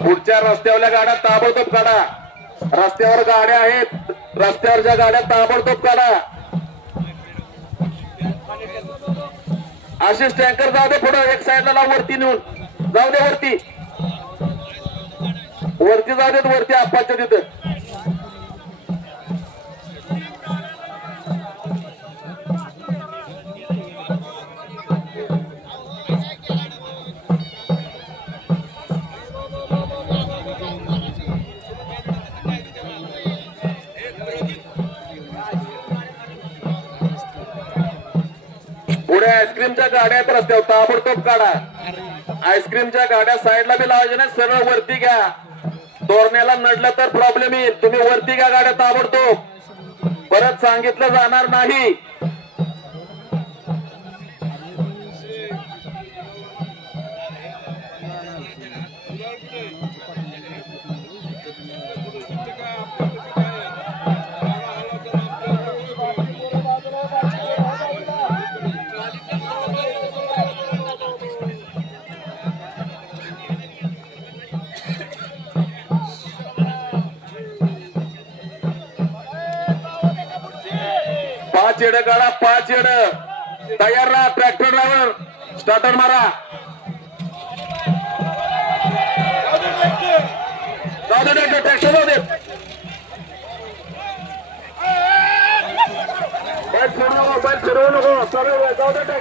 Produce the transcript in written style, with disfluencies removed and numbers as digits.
पुढच्या रस्त्यावरल्या गाड्या ताबडतोब काढा. रस्त्यावर गाड्या आहेत, रस्त्यावरच्या गाड्या ताबडतोब काढा. आशिष टँकर जाऊ दे पुढे, एक साईडला लाव, वरती नेऊन जाऊ दे, वरती वरती जाऊ देत, वरती आप्पाच्या तिथं. पुढे आईस्क्रीमच्या गाड्या आहेत रस्त्यावर, ताबडतोब काढा. आईस्क्रीमच्या गाड्या साईडला बी लावायच्या नाही, सरळ वरती घ्या. तोरण्याला नडलं तर प्रॉब्लेम येईल. तुम्ही वरती घ्या गाड्या ताबडतोब, परत सांगितलं जाणार नाही. पाच येड काढा, पाच येड तयार राहा. ट्रॅक्टर ड्रायव्हर स्टार्टर मारा. जाऊ दे ट्रॅक्टर, जाऊ दे. बैल फिरवू नको, सरळ जाऊ दे ट्रॅक्टर.